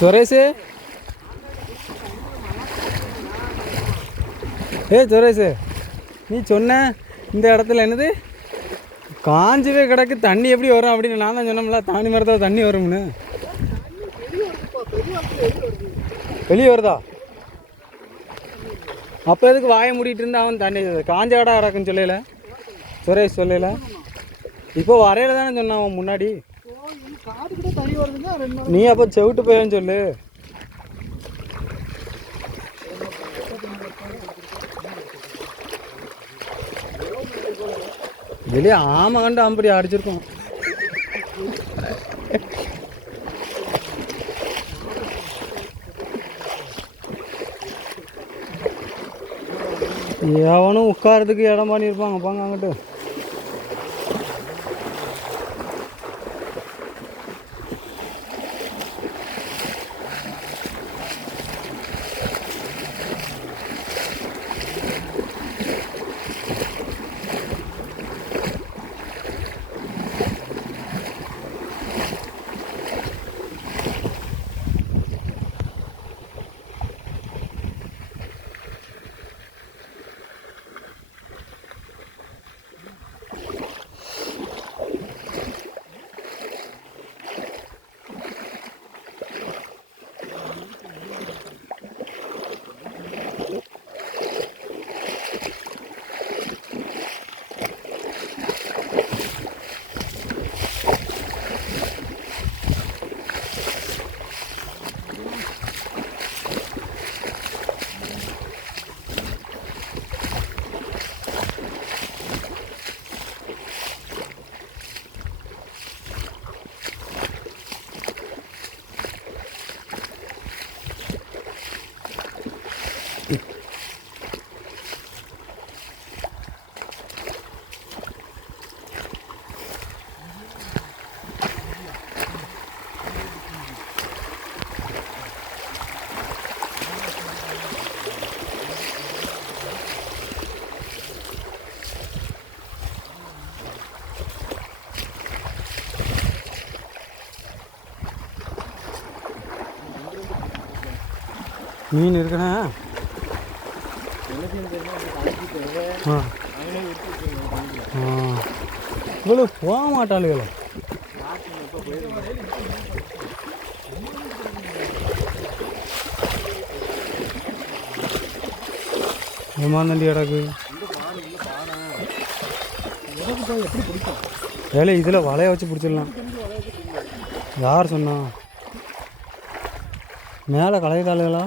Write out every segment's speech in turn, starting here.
சுரேஷு, சுரேஷு, நீ சொன்ன இந்த இடத்துல என்னது காஞ்சவே கிடக்கு, தண்ணி எப்படி வரும் அப்படின்னு நான் தான் சொன்னோம்ல, தாண்டி மரத்தில் தண்ணி வரும்னு. வெளியே வருதா? அப்போ எதுக்கு வாயை மூடிட்டு இருந்தா அவன் தண்ணி காஞ்ச கடை கிடக்குன்னு சொல்லல சுரேஷ் சொல்லல. இப்போ வரையில தானே சொன்னான் அவன் முன்னாடி. நீ அப்போ செவிட்டு போயன்னு சொல்லு. வெளியே ஆமை கண்டு அம்படி அடிச்சிருக்கோம். எவனும் உட்காரதுக்கு இடம் பண்ணியிருப்பாங்க பாங்க அங்கிட்டு. மீன் இருக்குண்ணா. இவ்வளோ போக மாட்டாளுகளோ. ஏமாந்தண்டி கிடக்கு. வேலை இதில் வலையை வச்சு பிடிச்சிடலாம். யார் சொன்னா? மேலே கலைதாளுகளா?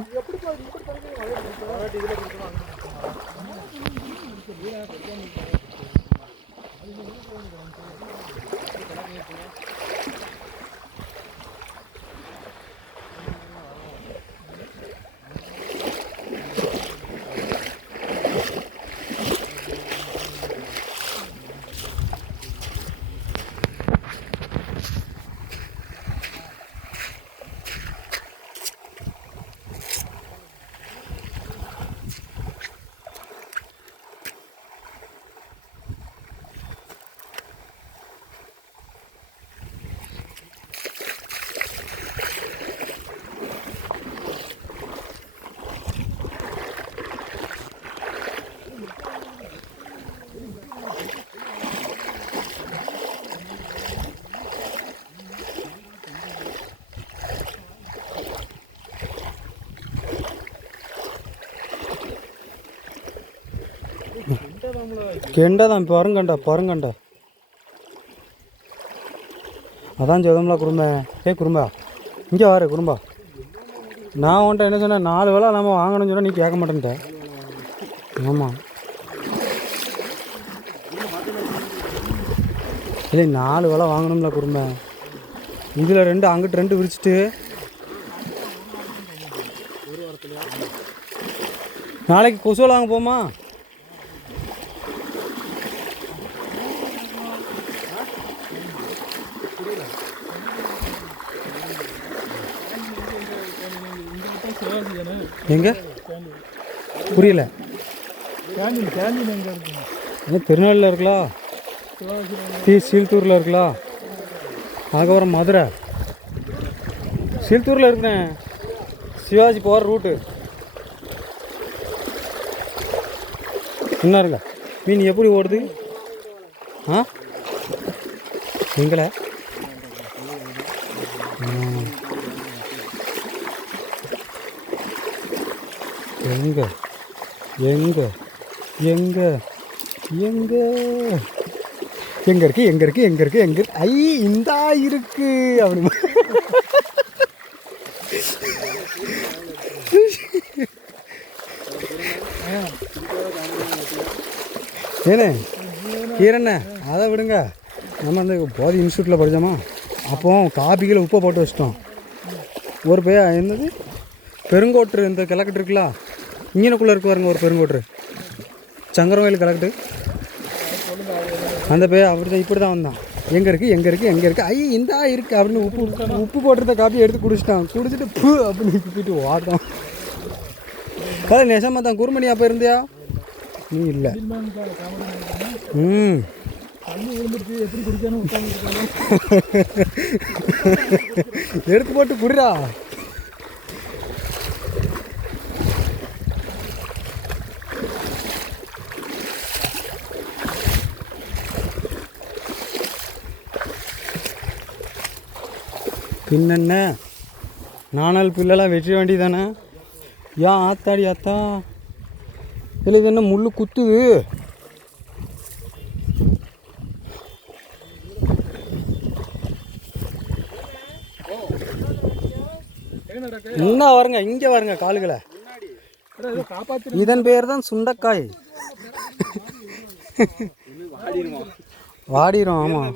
கெண்டை தான் பருங்கண்டை. அதான் சொதம்ல குறும்ப. குறும்பா இங்கே வாரு குறும்பா. நான் உன்ட்ட என்ன சொன்னேன், 4 வேளை நம்ம வாங்கணும்னு சொன்னால் நீ கேட்க மாட்டேன்ட்ட. ஆமாம் இல்லை 4 வேளை வாங்கணும்ல குறும்ப. இதில் 2 அங்கிட்டு 2 விரிச்சிட்டு நாளைக்கு கொசுவலை வாங்க போமா? எங்க புரியல. திருநெல்வேலியில் இருக்கலாம், சீல்தூரில் இருக்கலாம், அதுக்கப்புறம் மதுரை, சில்தூரில் இருக்கிறேன். சிவாஜி போகிற ரூட்டு என்ன இருங்க. மீன் எப்படி ஓடுது? ஆ எங்களை எங்க எங்க எங்க எங்க எங்க இருக்கு எங்க இருக்கு எங்க இருக்கு எங்க இருக்கு? ஐ இந்தா இருக்கு அப்படி. ஏனே கீரண்ணே அதை விடுங்க. நம்ம அந்த போதி இன்ஸ்டியூட்டில் படித்தோமா, அப்போ காபிகளை உப்பை போட்டு வச்சிட்டோம். ஒரு என்னது பெருங்கோட்ரு, இந்த கிழக்கட்டு இருக்குல்ல இங்கனக்குள்ளே இருக்கு பாருங்க, ஒரு பெருங்கோட்ரு சங்கரவயல் கிழக்கட்டு. அந்த அப்படி தான் இப்படி தான் வந்தான். எங்கே இருக்குது எங்கே இருக்குது எங்கே இருக்குது? ஐ இந்தா இருக்குது அப்படின்னு உப்பு போட்டிருந்த காப்பி எடுத்து குடிச்சிட்டான். குடிச்சிட்டு பூ அப்படின்னு போயிட்டு வாட்டான். கதை நெசமாக தான். குருமணி அப்போ இருந்தியா? நீ இல்லை. எடுத்து போட்டு குடிடா. பின்னென்ன நானால் பிள்ளைலாம் வெட்ட வேண்டியதானே? ஏன் ஆத்தாடி ஆத்தா இல்லை, இது என்ன முள் குத்துது? என்ன வருங்க, இங்கே வருங்க காலுகளை. இதன் பேர் தான் சுண்டைக்காய். வாடிரும். ஆமாம்.